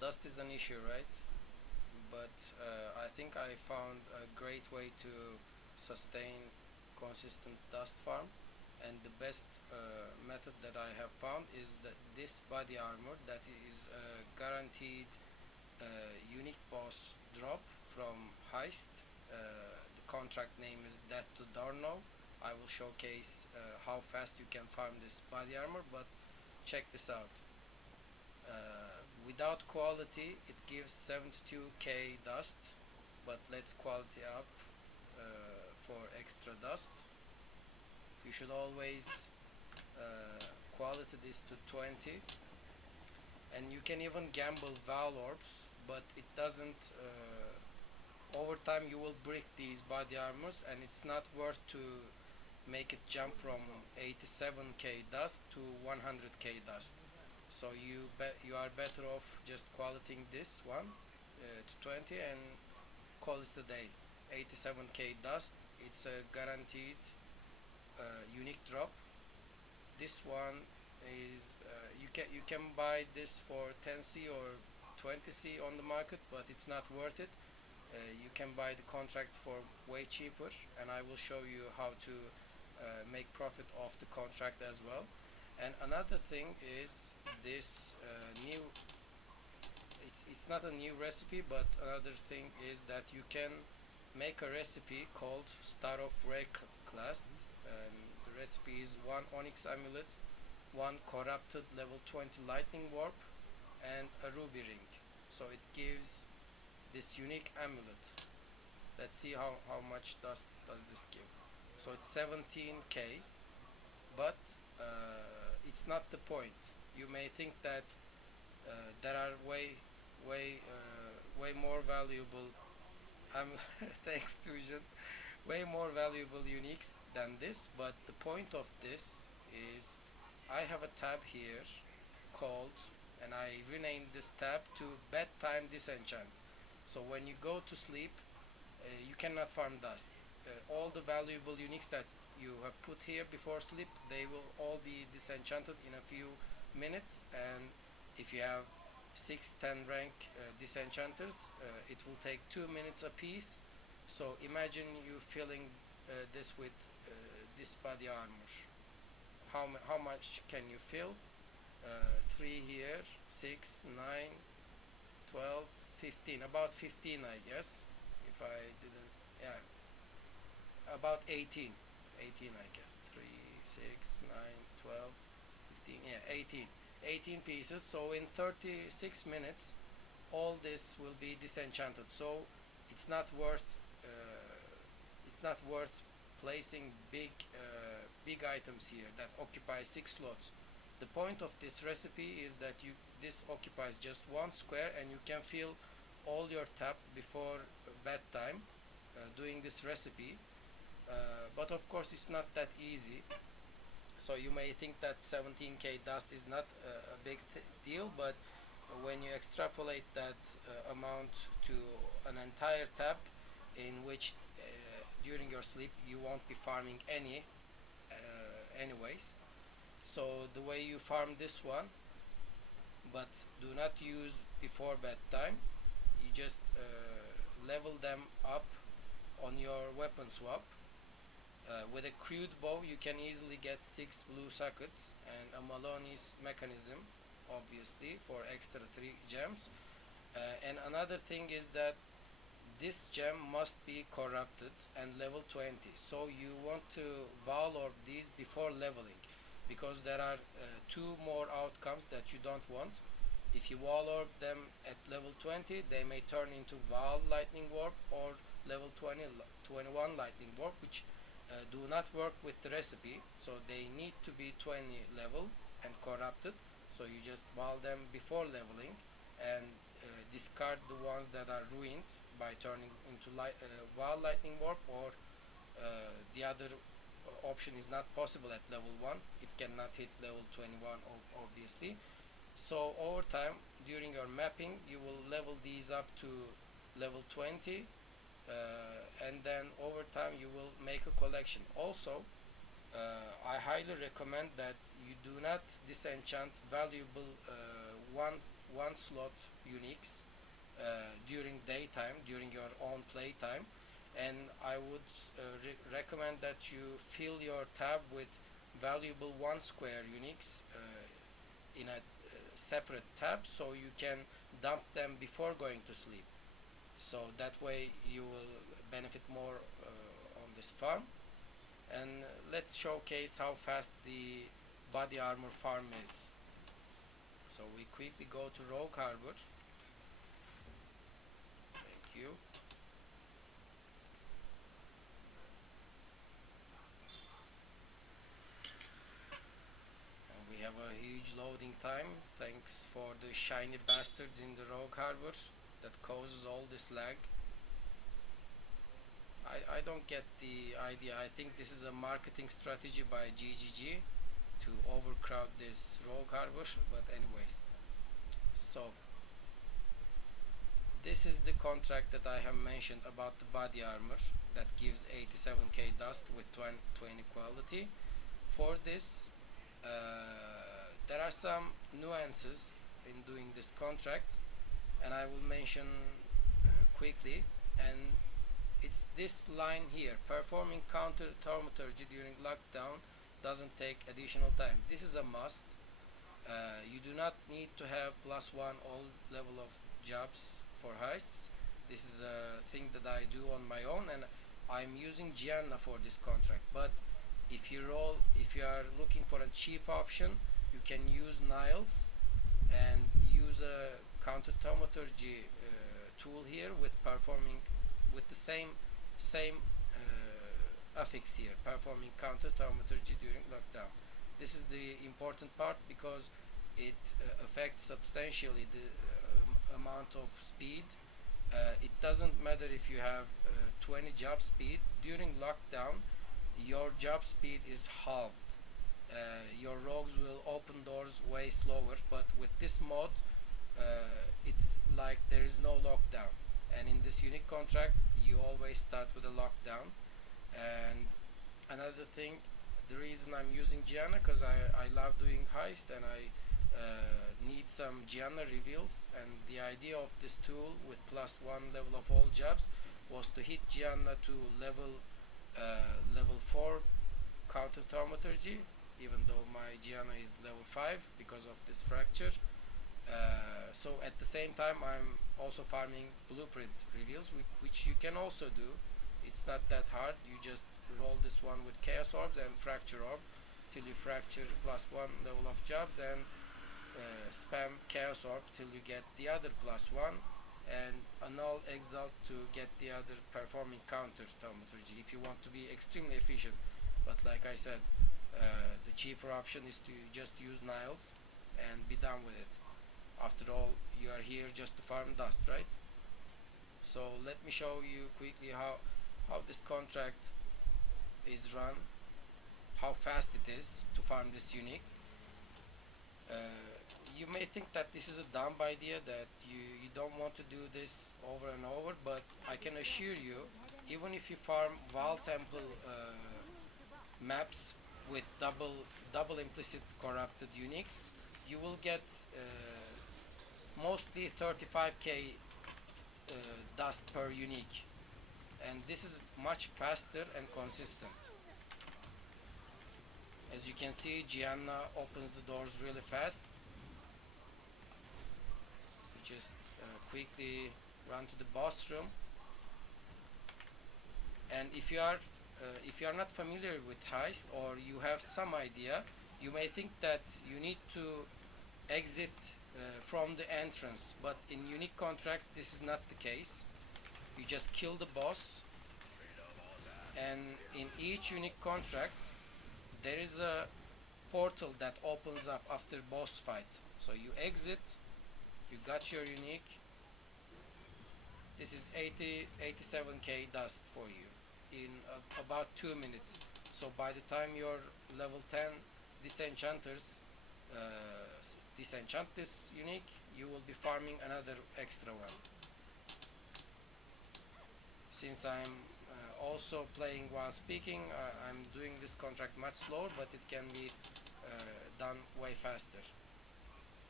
Dust is an issue, right? But I think I found a great way to sustain consistent dust farm, and the best method that I have found is that this body armor that is guaranteed unique boss drop from Heist. The contract name is Death to Darno. I will showcase how fast you can farm this body armor, but check this out. Without quality, it gives 72k dust, but let's quality up for extra dust. You should always quality this to 20, and you can even gamble Val Orbs, but it doesn't. Over time, you will break these body armors, and it's not worth to make it jump from 87k dust to 100k dust. So you are better off just qualitying this one to 20 and call it a day. 87k dust. It's a guaranteed unique drop. This one is you can buy this for 10c or 20c on the market, but it's not worth it. You can buy the contract for way cheaper, and I will show you how to make profit off the contract as well. And another thing is this new. It's not a new recipe, but another thing is that you can make a recipe called Star of Rare class. The recipe is 1 Onyx Amulet, 1 Corrupted level 20 Lightning Warp, and a Ruby Ring. So it gives this unique amulet. Let's see how much does this give. So it's 17k, but it's not the point. You may think that there are way more valuable thanks Tujan, way more valuable uniques than this, but the point of this is I have a tab here called, and I renamed this tab to Bedtime Disenchant. So when you go to sleep, you cannot farm dust. All the valuable uniques that you have put here before sleep, they will all be disenchanted in a few minutes. And if you have 6-10 rank disenchanters, it will take 2 minutes apiece. So imagine you filling this with this body armor. How much can you fill? 3 here, 6, 9, 12, 15, about 15 I guess, if I didn't, yeah, about 18, 18 I guess, 3, 6, 9, 12, 15, yeah, 18 pieces. So in 36 minutes all this will be disenchanted. So it's not worth placing big items here that occupy 6 slots. The point of this recipe is that this occupies just 1 square, and you can fill all your tap before bedtime doing this recipe. But of course it's not that easy. So you may think that 17k dust is not a big deal, but when you extrapolate that amount to an entire tab in which during your sleep you won't be farming anyways. So the way you farm this one, but do not use before bedtime, you just level them up on your weapon swap. With a crude bow you can easily get 6 blue sockets and a Maloney's mechanism, obviously, for extra 3 gems. And another thing is that this gem must be corrupted and level 20. So you want to Val Orb these before leveling, because there are 2 more outcomes that you don't want. If you Wall Orb them at level 20, they may turn into Val Lightning Warp or level 21 Lightning Warp, which do not work with the recipe. So they need to be 20 level and corrupted. So you just Val them before leveling and discard the ones that are ruined by turning into Val Lightning Warp, or the other option is not possible at level 1. It cannot hit level 21 obviously. So over time, during your mapping, you will level these up to level 20, and then over time you will make a collection. Also, I highly recommend that you do not disenchant valuable one slot uniques during daytime, during your own playtime, and I would recommend that you fill your tab with valuable one square uniques in a separate tab, so you can dump them before going to sleep. So that way you will benefit more on this farm. And let's showcase how fast the body armor farm is. So we quickly go to Rogue Harbor. Thank you. And we have a huge loading time thanks for the shiny bastards in the Rogue Harbor that causes all this lag. I don't get the idea. I think this is a marketing strategy by GGG to overcrowd this Rogue Harbor, but anyways. So this is the contract that I have mentioned about the body armor that gives 87k dust with 20 quality. For this, there are some nuances in doing this contract, and I will mention quickly. And it's this line here: performing counter thaumaturgy during lockdown doesn't take additional time. This is a must. You do not need to have +1 all level of jobs for heists. This is a thing that I do on my own, and I'm using Gianna for this contract. But if you are looking for a cheap option, you can use Niles and use a counter thaumaturgy tool here with performing with the same affix here, performing counter thaumaturgy during lockdown. This is the important part because it affects substantially the amount of speed. It doesn't matter if you have 20 job speed during lockdown, your job speed is halved. Your rogues will open doors way slower, but with this mod, it's like there is no lockdown. And in this unique contract, you always start with a lockdown. And another thing, the reason I'm using Gianna, because I love doing heist and I need some Gianna reveals, and the idea of this tool with +1 level of all jobs was to hit Gianna to level 4 counter thaumaturgy, even though my Gianna is level 5 because of this fracture. So at the same time I'm also farming blueprint reveals, which you can also do. It's not that hard. You just roll this one with chaos orbs and fracture orb till you fracture +1 level of jobs, and spam chaos orb till you get the other +1, and annul exalt to get the other performing counter thaumaturgy if you want to be extremely efficient. But like I said, the cheaper option is to just use Niles and be done with it. After all, you are here just to farm dust, right? So let me show you quickly how this contract is run, how fast it is to farm this unique. You may think that this is a dumb idea, that you don't want to do this over and over, but I can assure you, even if you farm Val Temple maps with double implicit corrupted uniques, you will get mostly 35k dust per unique, and this is much faster and consistent. As you can see, Gianna opens the doors really fast. We just quickly run to the boss room, and if you are not familiar with heist, or you have some idea, you may think that you need to exit from the entrance, but in unique contracts this is not the case. You just kill the boss, and in each unique contract there is a portal that opens up after boss fight. So you exit, you got your unique. This is 87k dust for you in about 2 minutes. So by the time you're level 10 disenchanters disenchant this unique, you will be farming another extra one. Since I'm also playing while speaking, I'm doing this contract much slower, but it can be done way faster.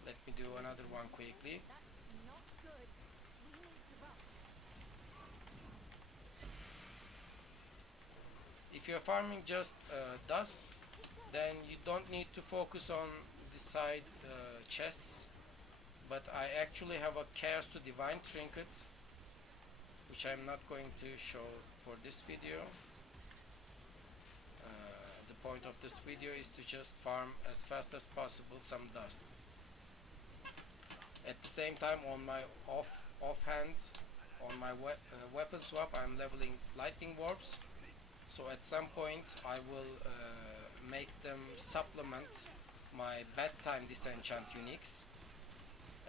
Let me do another one quickly. That's not good. We need to rush. If you're farming just dust, Keep then going. you don't need to focus on the side chests. But I actually have a Chaos to Divine trinket, which I'm not going to show for this video. The point of this video is to just farm as fast as possible some dust. At the same time, on my offhand, on my weapon swap, I'm leveling lightning warps. So at some point, I will make them supplement my bad time disenchant uniques,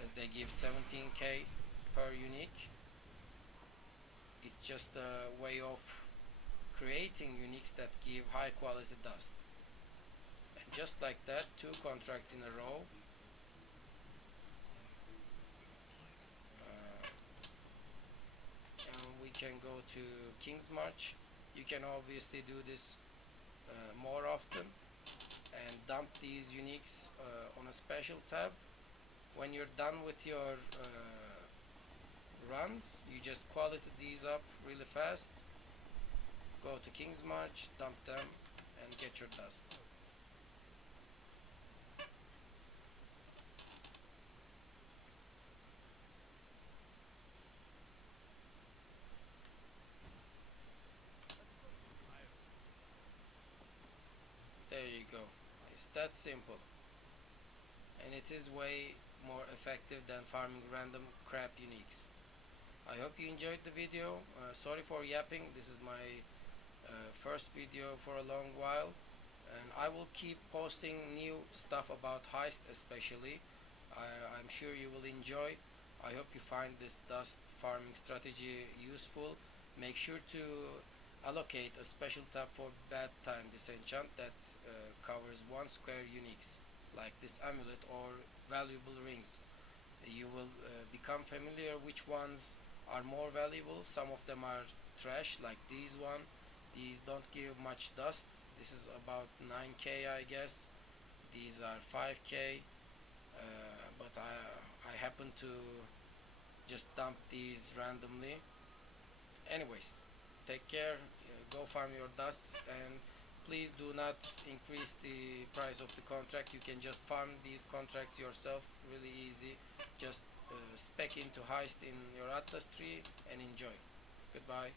as they give 17k per unique. It's just a way of creating uniques that give high quality dust. And just like that, two contracts in a row. Uh, and we can go to King's March. You can obviously do this more often and dump these uniques on a special tab. When you're done with your runs, you just quality these up really fast, go to King's March, dump them, and get your dust. There you go. It's that simple. And it is way more effective than farming random crap uniques. I hope you enjoyed the video. Sorry for yapping. This is my first video for a long while. And I will keep posting new stuff about Heist especially. I'm sure you will enjoy. I hope you find this dust farming strategy useful. Make sure to allocate a special tab for bad time disenchant that covers one square uniques like this amulet or valuable rings. You will become familiar which ones are more valuable. Some of them are trash like these one. These don't give much dust. This is about 9k I guess. These are 5k, but I happen to just dump these randomly. Anyways, take care, go farm your dusts, and please do not increase the price of the contract. You can just farm these contracts yourself, really easy. Just spec into Heist in your Atlas tree and enjoy. Goodbye.